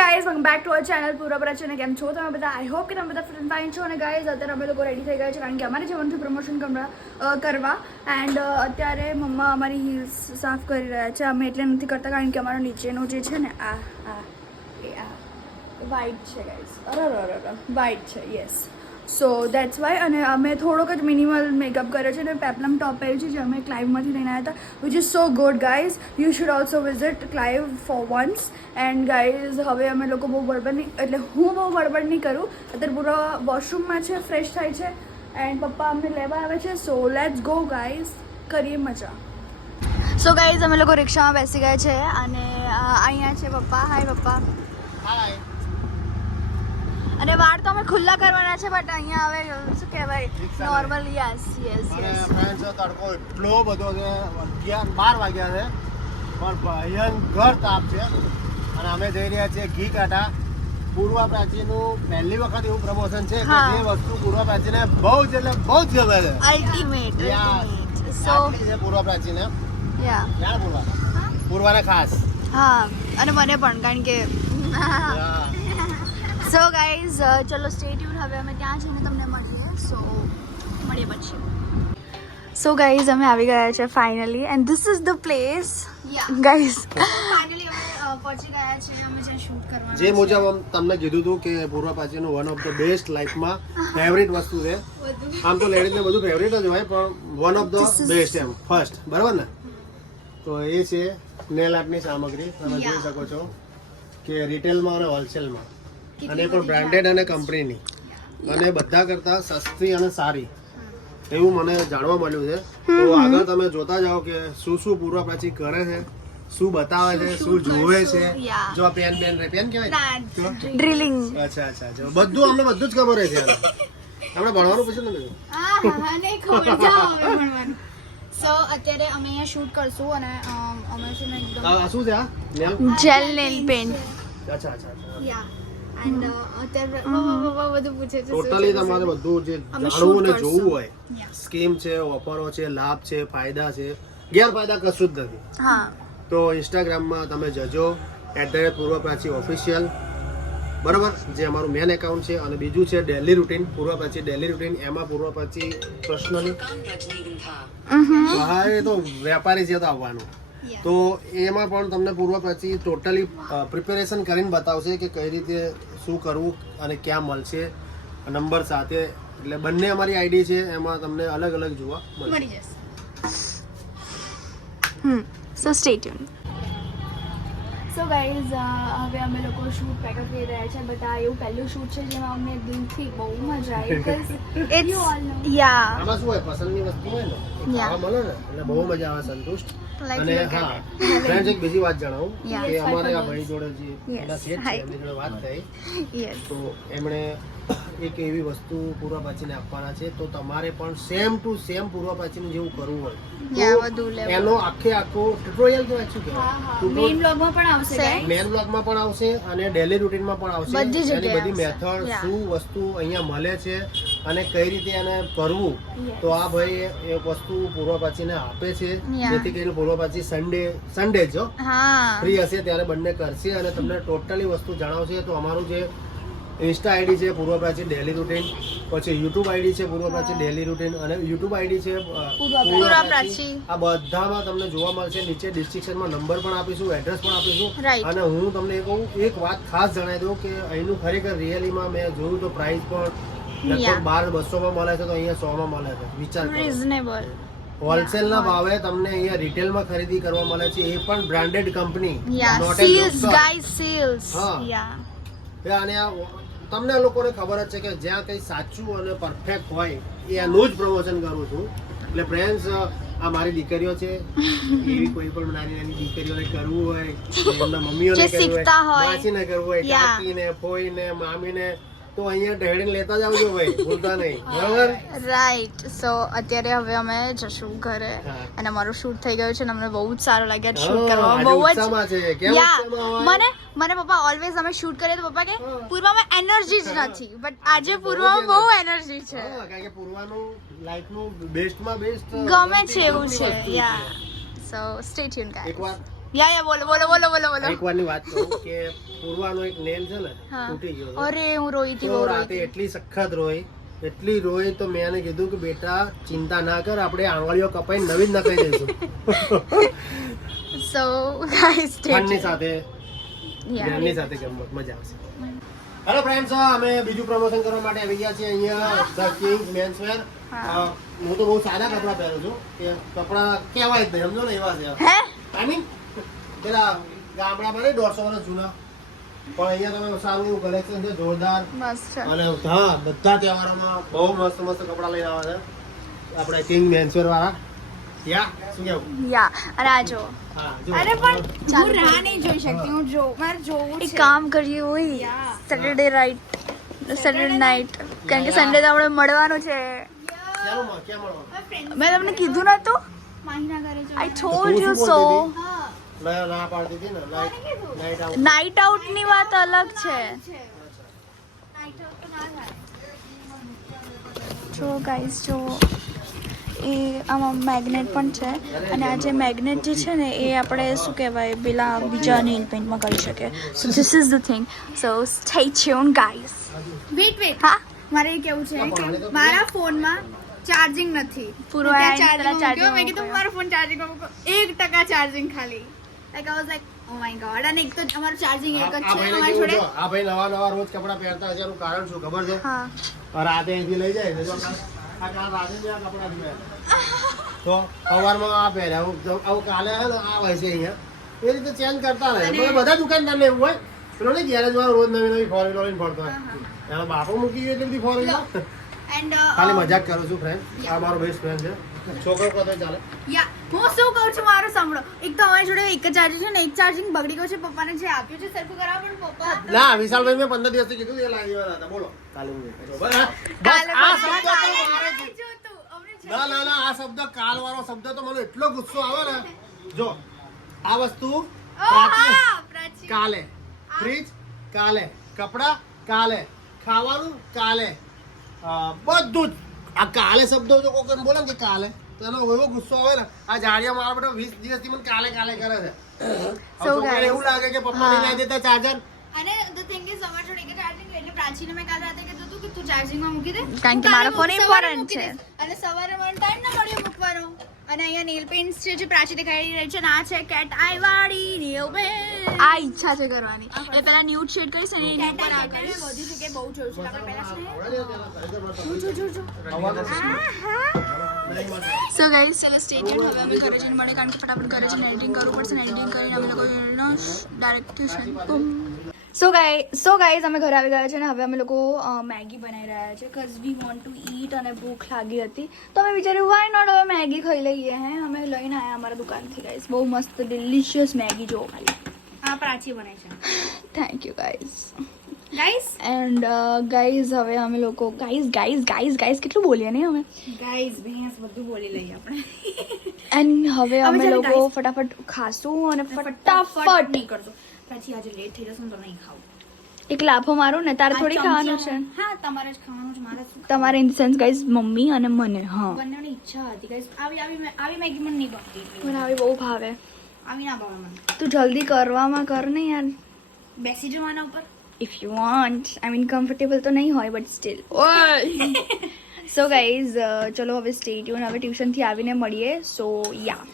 Guys welcome back to our channel પૂરા પ્રાચી અને કેમ છો તમે બધા? આઈ હોપ કે તમે બધા ફિટ એન્ડ ફાઇન છો. અને ગાઈઝ અત્યારે અમે લોકો રેડી થઈ ગયા છે કારણ કે અમારે જવાનું છે પ્રમોશન કરવા એન્ડ અત્યારે મમ્મા અમારી હીલ્સ સાફ કરી રહ્યા છે. અમે એટલે નથી કરતા કારણ કે અમારો નીચેનો જે છે ને આ વ્હાઈટ છે ગાઈઝ, અરે વ્હાઈટ છે, યસ. So that's why. અને અમે થોડોક જ મિનિમલ મેકઅપ કર્યો છે અને પેપ્લમ ટોપ પહેર્યું છે જે અમે ક્લાઇવમાંથી લઈને આવ્યા હતા, which is so good guys. You should also visit Clive for once. And guys હવે અમે લોકો બહુ બળબડ નહીં, એટલે હું બહુ બળબડ નહીં કરું. અત્યારે પૂરા વોશરૂમમાં છે, ફ્રેશ થાય છે એન્ડ પપ્પા અમને લેવા આવે છે. સો લેટ્સ ગો ગાઈઝ, કરીએ મજા. સો ગાઈઝ અમે લોકો રિક્ષામાં બેસી ગયા છે અને અહીંયા છે પપ્પા. હાય પપ્પા. હાય. અને વાળ તો અમે ખુલ્લા કરવાના છે બટ અહીંયા હવે શું કહેવાય normal. Yes yes yes. Friends તડકો એટલો બધો છે, 11-12 વાગ્યા છે પણ ભયંકર તાપ છે અને અમે જઈ રહ્યા છીએ ઘી કાંઠા. પૂર્વા પ્રાચીનું પહેલી વખત એવું પ્રમોશન છે કે જે વસ્તુ પૂર્વા પ્રાચીને બહુ જ એટલે બહુ જ ગમે છે. અલ્ટિમેટ. સો પૂર્વા પ્રાચીને યા ક્યાં પૂર્વાને ખાસ. હા અને મને પણ કારણ કે સો ગાઈઝ ચલો સ્ટે ટ્યુન. હવે અમે ત્યાં જઈને તમને મળીએ. સો મળીએ પછી. સો ગાઈઝ અમે આવી ગયા છે finally and this is the place guys. Finally અમે પહોંચી ગયા છે અમે જ્યાં શૂટ કરવાનું જે મુજબ તમને કીધું હતું કે પૂર્વા પ્રાચીનું વન ઓફ ધ બેસ્ટ લાઈફમાં ફેવરિટ વસ્તુ છે. આમ તો લેડીઝને બધું ફેવરિટ જ હોય પણ વન ઓફ ધ બેસ્ટ એમ ફર્સ્ટ, બરાબર ને? તો એ છે નેલ આર્ટની સામગ્રી. તમે જોઈ શકો છો કે રિટેલમાં અને હોલસેલમાં, અને પણ બ્રાન્ડેડ અને કંપનીની, અને બધા કરતા સસ્તી અને સારી એવું મને જાણવા મળ્યું છે. તો આગળ તમે જોતા જાઓ કે શું શું પૂર્વા પ્રાચી કરે છે, શું બતાવે છે, શું જોવે છે. જો આ પેન કહેવાય ડ્રિલિંગ. અચ્છા અચ્છા અચ્છા, બધું અમને બધું જ ખબર છે. આપણે ભણવાનું પૂછ્યું ને. સો અત્યારે અમે અહીંયા શૂટ કરશું અને અમે છે ને આ શું છે? આ જેલ નેલ પેન્ટ. અચ્છા અચ્છા અચ્છા. યા એન્ડ અત્યારે બધું પૂછે છે. ટોટલી તમારે બધું જે જાણવું અને જોવું હોય, સ્કીમ છે, ઓફરો છે, લાભ છે, ફાયદા છે, ગેરફાયદા કશું જ નથી. હા તો ઇન્સ્ટાગ્રામમાં તમે જજો @પૂર્વા પ્રાચી ઓફિશિયલ, બરાબર, જે અમારું મેન એકાઉન્ટ છે. અને બીજું છે ડેલી રૂટીન, પૂર્વા પ્રાચી ડેલી રૂટીન. એમાં પૂર્વા પ્રાચી પર્સનલી હા એ તો વેપારી છે તો આવવાનું. તો એમાં પણ તમને પૂર્વા પ્રાચી ટોટલી પ્રિપેરેશન કરીને બતાવશે કે કઈ રીતે શું કરવું અને ક્યાં મળશે નંબર સાથે. એટલે બંને અમારી આઈડી છે, એમાં તમને અલગ અલગ જોવા મળી જશે. સો સ્ટે ટ્યુન. સો ગાઈઝ હવે અમે લોકો શૂટ પેકઅપ કરી રહ્યા છે. બધા એવું પહેલું શૂટ છે જેમાં અમને દિલથી બહુ મજા આવી. યા આમાં શું હોય, પસંદની વસ્તુ હોય ને ખાવા મળે ને એટલે બહુ મજા આવે, સંતુષ્ટ. અને હા ફ્રેન્ડ્સ, એક બીજી વાત જણાવું કે અમારે આ ભાઈ જોડે જે પેલા સેટ છે એમની જોડે વાત થઈ તો એમણે એક એવી વસ્તુ પૂર્વા પ્રાચીને આપવાના છે. તો તમારે પણ સેમ ટુ સેમ પૂર્વા પ્રાચીનું જેવું કરવું હોય તો એનો આખો ટ્યુટોરિયલ કહેવાય, શું કહેવાય, મેઇન બ્લોગમાં પણ આવશે, મેન બ્લોગમાં પણ આવશે અને ડેલી રૂટીનમાં પણ આવશે. એની બધી મેથડ, શું વસ્તુ અહીંયા મળે છે અને કઈ રીતે એને કરવું. તો આ ભાઈ એ વસ્તુ પૂર્વા પ્રાચીને આપે છે જેથી કરીને પૂર્વા પ્રાચી સન્ડે જો ફ્રી હશે ત્યારે બંને કરશે અને તમને ટોટલી વસ્તુ જણાવશે. તો અમારું જે ઇન્સ્ટા આઈડી છે પૂર્વા પ્રાચી ડેલી રૂટીન, પછી યુટ્યુબ આઈડી છે પૂર્વા પ્રાચી ડેલી રૂટીન, અને યુટ્યુબ આઈડી છે પૂર્વા પ્રાચી. આ બધામાં તમને જોવા મળશે. નીચે ડિસ્ક્રિપ્શનમાં નંબર પણ આપીશું, એડ્રેસ પણ આપીશું. અને હું તમને એક વાત ખાસ જણાવી દઉં કે અહીંનું ખરેખર રિયલીમાં મેં જોયું તો પ્રાઇસ પણ લગભગ 1200-200 માં મળે છે, તો અહીંયા 100 માં મળે છે. વિચાર કરો, રીઝનેબલ. હોલસેલના ભાવે તમને અહીંયા રિટેલમાં ખરીદી કરવા મળે છે, એ પણ branded company. Sales guys, sales. અને આ તમને લોકોને ખબર જ છે કે જ્યાં કંઈ સાચું અને પરફેક્ટ હોય એનું જ પ્રમોશન કરું છું. એટલે ફ્રેન્ડ્સ, આ મારી દીકરીઓ છે, એવી કોઈ પણ નાની દીકરીઓને કરવું હોય, એમના મમ્મીઓને કરવું હોય, માસીને કરવું હોય, કાકીને, ફોઈને, મામીને, તો અહીંયા ઢેડીને લેતા જ આવજો ભાઈ, ભૂલતા નહીં, બરાબર? રાઈટ. સો અત્યારે હવે અમે જશું ઘરે અને અમારું શૂટ થઈ ગયું છે અને અમને બહુ જ સારું લાગ્યા શૂટ કરવામાં. બહુ જ મને પપ્પા ઓલવેઝ અમે શૂટ કરીએ તો પપ્પા કે પૂર્વામાં એનર્જી જ નથી, બટ આજે પૂર્વામાં બહુ એનર્જી છે. કારણ કે પૂર્વાનું લાઈફનું બેસ્ટમાં બેસ્ટ ગમે છે એવું છે. યા સો સ્ટે ટ્યુન ગાઈસ. એકવાર યા બોલો બોલો બોલો બોલો બોલો. એકવારની વાત કહું કે પૂર્વાનો એક નેલ છે ને હા. તૂટી ગયો હતો. અરે હું રોઈ હતી તો બહુ રોઈ રાતે હતી. એટલી સખત રોઈ તો મેં એને કીધું કે બેટા ચિંતા ના કર, આપણે આંગળીઓ કપાઈ નવી જ નખાઈ દઈશું. So guys, ફનની સાથે બેનની સાથે ગમત મજા આવશે. હેલો ફ્રેન્ડ્સ, અમે બીજું પ્રમોશન કરવા માટે આવી ગયા છીએ અહીંયા ધ કિંગ મેન્સવેર. હું તો બહુ સાદા કપડા પહેરું છું, કે કપડા કહેવાય જ નહીં, સમજો ને એવા છે. હે આઈ મીન પેલા ગામડામાં નહીં 150 વર્ષ જૂના, પણ અહીંયા તમે સારું એવું કલેક્શન છે, જોરદાર. મસ્ત છે. અને હા, બધા તહેવારોમાં બહુ મસ્ત મસ્ત કપડા લઈને આવે છે આપણે કિંગ મેન્સવેર વાળા. યા શું કેવું? યા અને આ જો હા જો. અરે પણ હું રાહ નહીં જોઈ શકતી, હું મારે જોવું છે. એક કામ કરીએ હોય સેટરડે નાઈટ, કારણ કે સન્ડે તો આપણે મળવાનું છે. ક્યાં મળવાનું? મેં તમને કીધું નતું? આઈ ટોલ્ડ યુ સો. ના પાડતી હતી ને નાઈટ આઉટ. નાઈટ આઉટ ની વાત અલગ છે. જો ગાઈસ જો એ આમાં મેગ્નેટ પણ છે, અને આ જે મેગ્નેટ જે છે ને એ આપણે શું કહેવાય પેલા બીજા નેલ પેઇન્ટમાં કરી શકીએ. So this is the thing, so stay tune guys. Wait હા, મારે એ કેવું છે કે મારા ફોનમાં ચાર્જિંગ નથી પૂરો. મેં કીધું મારો ફોન ચાર્જિંગ 1% ચાર્જિંગ ખાલી. Like I was like oh my God. અને એક તો અમારું ચાર્જિંગ એક જ છે અમારી જોડે. આ ભાઈ નવા રોજ કપડા પહેરતા છે, એનું કારણ શું ખબર છે? હા, રાતે અહીંથી લઈ જાય તો આ કાલ રાતે જ આ કપડા પહેર્યા, તો સવારમાં આ પહેર્યા, આવું કાલે હે ને આ હોય છે અહીંયા, એ રીતે ચેન્જ કરતા રહે. બધા દુકાનદારને એવું હોય, પેલો નહીં ગેરેજ વાળો રોજ નવી ફોર વ્હીલર લઈને ફરતો હોય, એનો બાપો મૂકી ગયો એટલે ફોર વ્હીલર. એન્ડ ખાલી મજાક કરું છું ફ્રેન્ડ, આ મારો બેસ્ટ ફ્રેન્ડ છે. છોકરો કતો ચાલે. યા હું શું કહું છું મારું સાંભળો. એક તો અમારી જોડે એક જ ચાર્જિંગ છે ને, એક ચાર્જિંગ બગડી ગયો છે, પપ્પાને જે આપ્યું છે સરખું કરાવવા, પણ પપ્પા ના વિશાલભાઈ મેં 15 દિવસથી કીધું એ લાવી દેવાના હતા. બોલો કાલે હું બસ આ શબ્દ તો મારે જ. ના ના ના, આ શબ્દ કાલ વાળો શબ્દ તો મને એટલો ગુસ્સો આવે ને. જો આ વસ્તુ કાલે, ફ્રીજ કાલે, કપડા કાલે, ખાવાનું કાલે, બધું જ આ કાલે શબ્દો જો કોઈ બોલે ને કે કાલે, તો એનો એવો ગુસ્સો આવે ને. આ જાડિયા મારા બેટા 20 દિવસથી મને કાલે કાલે કરે છે. છોકરાને એવું લાગે કે પપ્પા નહીં લાવી દેતા ચાર્જર. અને ધ થિંગ ઇઝ અમાર જોડે એક ચાર્જિંગ, એટલે પ્રાચીને મેં કાલ રાતે કીધું હતું કે તું ચાર્જિંગમાં મૂકી દે, કારણ કે મારો ફોન ઇમ્પોર્ટન્ટ છે. અને સવારે મને ટાઈમ ન મળ્યો મૂકવાનો. અને અહીંયા નેલ પેઇન્ટ્સ છે જે પ્રાચી દેખાડી રહી છે, આ છે કેટ આઈ વાળી નેલ પેઇન્ટ. આ ઈચ્છા છે કરવાની. એ પેલા ન્યૂડ શેડ કરીશ અને એની ઉપર આ કરીશ. બધી જગ્યાએ બહુ જોયું છે. આપણે પહેલા સો ગાઈસ ચલો સ્ટે ટ્યુન. હવે અમે ઘરે જઈને મળીએ, કારણ કે ફટાફટ ઘરે જઈને એડિટિંગ કરવું પડશે, ને એડિટિંગ કરીને અમે લોકો ડાયરેક્ટ ટ્યુશન. સો ગાઈઝ અમે ઘરે આવી ગયા છે, અને હવે અમે લોકો મેગી બનાવી રહ્યા છે, cause we want to eat, અને ભૂખ લાગી હતી તો અમે વિચાર્યું વાય નોટ હવે મેગી ખાઈ લઈએ. હે અમે લઈને આવ્યા અમારા દુકાનથી ગાઈઝ, બહુ મસ્ત ડિલિશિયસ મેગી જો ખાલી. આ પ્રાચી બને છે. Thank you guys. And guys હવે અમે લોકો ગાઈઝ કેટલું બોલીએ નહીં અમે, ગાઈઝ ભેંસ બધું બોલી લઈએ આપણે. એન્ડ હવે અમે લોકો ફટાફટ ખાશું અને ફટાફટ નહીં કરશું, પછી આજે લેટ થઈ જશે તો નહીં ખાવું. એક લાફો મારું ને તારે થોડી ખાવાનું છે. હા તમારે જ ખાવાનું છે, મારે શું. તમારે in the sense guys mummy અને મને. હા બંનેની ઈચ્છા હતી ગાઈઝ. આવી મેગી મને નહીં ભાવતી, મને આવી બહુ ભાવે. આવી ના ભાવે મને. તું જલ્દી કરવામાં કર ને યાર, બેસી જવાના ઉપર. If you want, I mean comfortable તો નહીં હોય બટ સ્ટીલ. સો ગાઈઝ ચલો હવે સ્ટે ટ્યુન. હવે ટ્યુશનથી આવીને મળીએ. સો યા